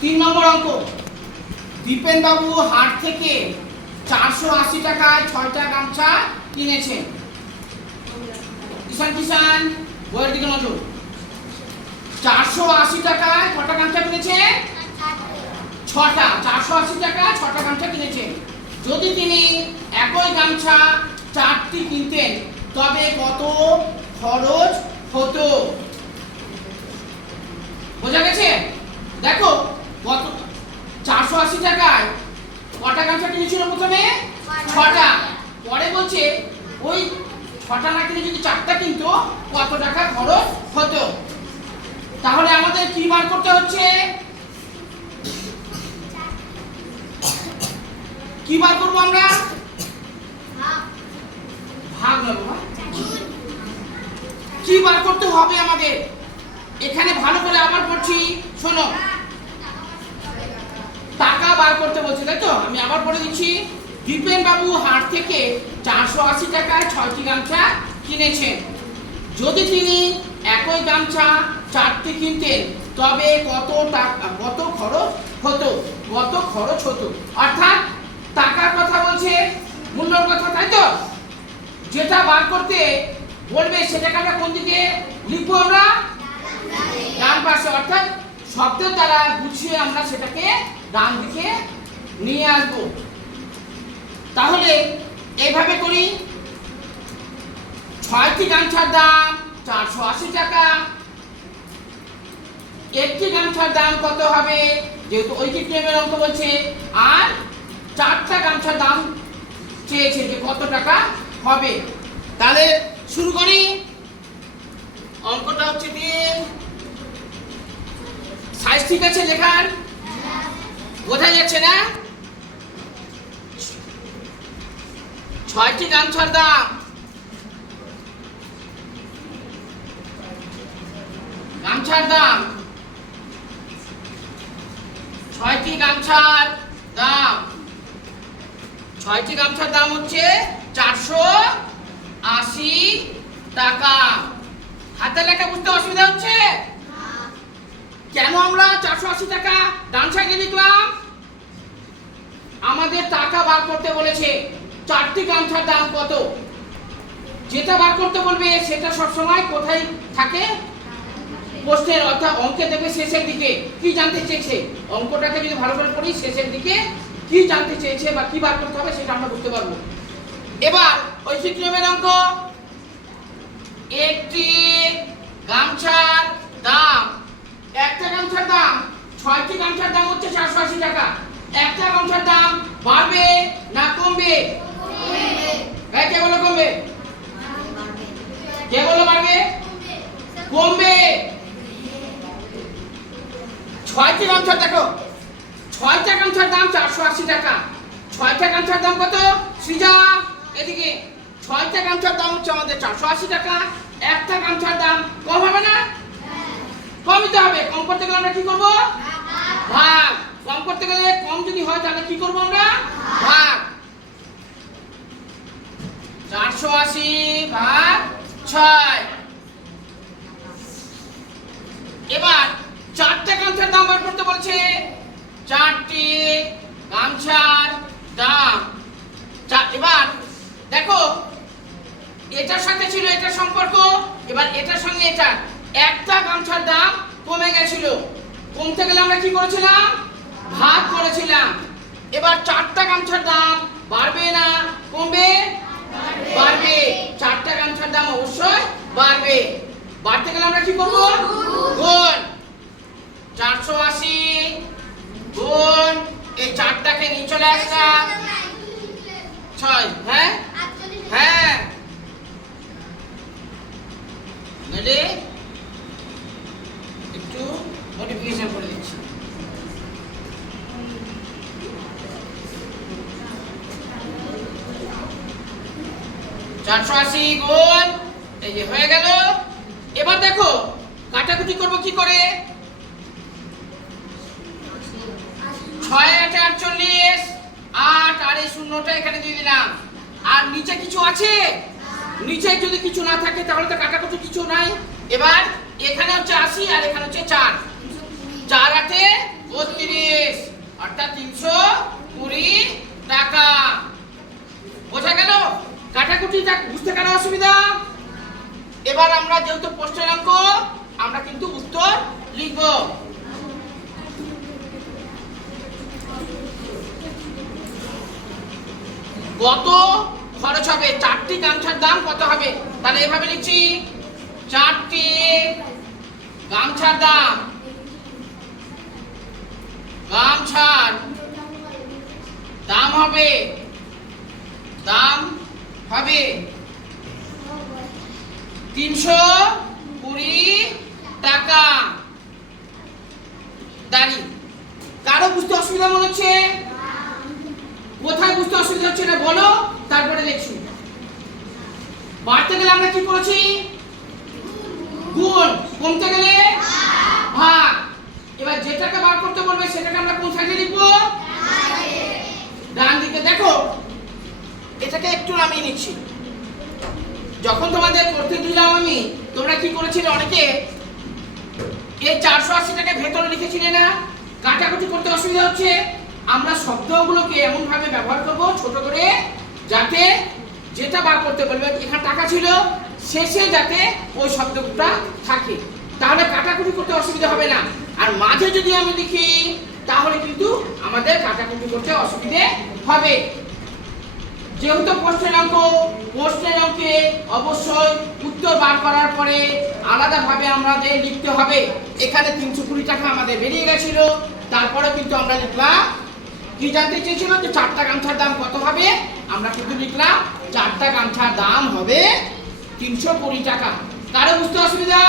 3 নম্বর অঙ্ক, দীপেন বাবু হাট থেকে 480 টাকায় 6টা গামছা কিনেছেন। কিষান বইয়ের দিকে নজর। 480 টাকায় কটা গামছা কিনেছেন? 6টা। 480 টাকায় 6টা গামছা কিনেছেন। যদি তিনি একই গামছা 4টি কিনতেন তবে কত খরচ হতো? বোঝা গেছে? দেখো কত 480 টাকায় কটা গামছা কিনেছিল? প্রথমে 6টা। পরে বলছে ওই 6টা না কিনে যদি 4টা কিনতো কত টাকা খরচ হতো। তাহলে আমাদের কি বার করতে হচ্ছে? কি বার করব আমরা? ভাগ নেব। কি বার করতে হবে আমাদের? এখানে ভালো করে আবার পড়ছি, শোনো। টাকা বার করতে বলছে, তাই তো? আমি আবার পড়ে দিচ্ছি। দীপেন বাবু হাট থেকে 480 টাকায় 6টি গামছা কিনেছেন। যদি তিনি একই গামছা 4টি কিনতেন তবে কত টাকা, কত খরচ হতো? কত খরচ হতো অর্থাৎ টাকার কথা বলছে, মূল্যর কথা, তাই তো? যেটা বার করতে বলবে সেটাকে আমরা কোন দিকে লিখবো? আমরা ডান পাশে, অর্থাৎ শব্দের দ্বারা বুঝিয়ে আমরা সেটাকে ডান দিকে নিয়ে আসবো। তাহলে এইভাবে করি। 6টি গামছার দাম 480 টাকা। একটি গামছার দাম কত হবে? যেহেতু ঐকিক নিয়মের অঙ্ক বলছে, আর 4টা গামছার দাম চেয়েছে যে কত টাকা হবে। তাহলে শুরু করি। অঙ্কটা হচ্ছে দিন। সাইজ ঠিক আছে লেখার? বোঝা যাচ্ছে না? 6টি গামছার দাম, গামছার দাম 6টি গামছার দাম, 6টি গামছার দাম হচ্ছে 480 টাকা। হাতে লেখা বুঝতে অসুবিধা হচ্ছে? কেন আমরা 480 টাকা ডান সাইডে লিখলাম? আমাদের টাকা বার করতে বলেছে। 4টি গামছার দাম কত? যেটা বার করতে বলবে সেটা সবসময় কোথায় থাকে? প্রশ্নের, অর্থাৎ অঙ্কে দেবে শেষের দিকে। কি জানতে চেয়েছে? অঙ্কটাকে যদি ভালো করে পড়ি, শেষের দিকে কি জানতে চেয়েছে বা কি বার করতে হবে সেটা আমরা বুঝতে পারবো। এবার ঐকিক নিয়মের অঙ্ক। একটি গামছার দাম, একটা গামছার দাম, 6টি গামছার দাম হচ্ছে 480 টাকা। একটা গামছার দাম বাড়বে না কমবে? কে বলো কমবে? কে বলো বাড়বে? কমবে। 6টি গামছার, দেখো 6টা গামছার দাম 480 টাকা। 6টা গামছার দাম কত? সৃজা এদিকে। 6টা গামছার দাম হচ্ছে আমাদের 480 টাকা। একটা গামছার দাম কম হবে না? কম দিতে হবে। কম করতে গেলে আমরা কি করব? ভাগ। কম করতে গেলে, কম যদি হয় তাহলে কি করব আমরা? ভাগ। 480 ভাগ 6। এবার 4টা গামছার দাম বার করতে বলছে। 4টি গামছার দাম। এবার দেখো, এটার সাথে ছিল এটা সম্পর্ক, এবার এটার সঙ্গে এটা। একটা গামছার দাম কমে গেছিল। কমতে গেলে আমরা কি করেছিলাম? ভাগ করেছিলাম। এবার 4টা গামছার দাম বাড়বে না কমবে? বাড়বে। 4টা গামছার দাম অবশ্যই বাড়বে। বাড়তে গেলে আমরা কি করব? গুণ। 480 গুণ এই 4টাকে নিয়ে চলে আসলাম 6। হ্যাঁ হ্যাঁ, নইলে একটু মডিফিকেশন করে দিচ্ছি। 480 গুণ এই যে হয়ে গেল। এবার দেখো কাটাকুটি করব কি করে? 6 8 48, 8 আর এই শূন্যটা এখানে দিয়ে দিলাম। আর নিচে কিছু আছে? নিচে যদি কিছু না থাকে তাহলে তো কাটাকুটি কিছু নাই। এবার এখানে হচ্ছে 80 আর এখানে হচ্ছে 4, 4 8 32। অসুবিধা? এবার আমরা যেহেতু প্রশ্নের অঙ্ক, আমরা কিন্তু উত্তর লিখব। কত খরচ হবে? 4টি গামছার দাম কত হবে? তাহলে এভাবে লিখছি, 4টি গামছার দাম, গামছার দাম হবে 320 টাকা। দাঁড়ি কারো বুঝতে অসুবিধা মনে হচ্ছে? কোথায় বুঝতে অসুবিধা হচ্ছে এটা বলো, তারপরে লিখছি। বাড়তে গেলে আমরা কি করেছি? গুণ। কমতে গেলে ভাগ। এবার যেটাকে বার করতে বলবে সেটাকে আমরা কোন সাইডে লিখবো? ডান দিকে। দেখো এটাকে একটু নামিয়ে নিচ্ছি। যখন তোমাদের করতে দিলাম আমি, তোমরা কি করেছিলে? অনেকে এই 480 টাকা ভেতরে লিখেছিলে না? কাটাকুটি করতে অসুবিধা হচ্ছে। আমরা শব্দগুলোকে এমন ভাবে ব্যবহার করব ছোট করে, যাতে যেটা বার করতে বলবে এখানে টাকা ছিল, শেষে যাতে ওই শব্দটা থাকে, তাহলে কাটাকুটি করতে অসুবিধা হবে না। আর মাঝে যদি আমি লিখি তাহলে কিন্তু আমাদের কাটাকুটি করতে অসুবিধে হবে। যেহেতু প্রশ্নের অঙ্কে অবশ্যই উত্তর বার করার পরে আলাদাভাবে আমাদের লিখতে হবে। এখানে 320 টাকা আমাদের বেরিয়ে গেছিল, তারপরে কিন্তু আমরা লিখলাম কি জানতে চেয়েছিল যে 4টা গামছার দাম কত হবে? আমরা কিন্তু লিখলাম 4টা গামছার দাম হবে 320 টাকা। কারো বুঝতে অসুবিধা?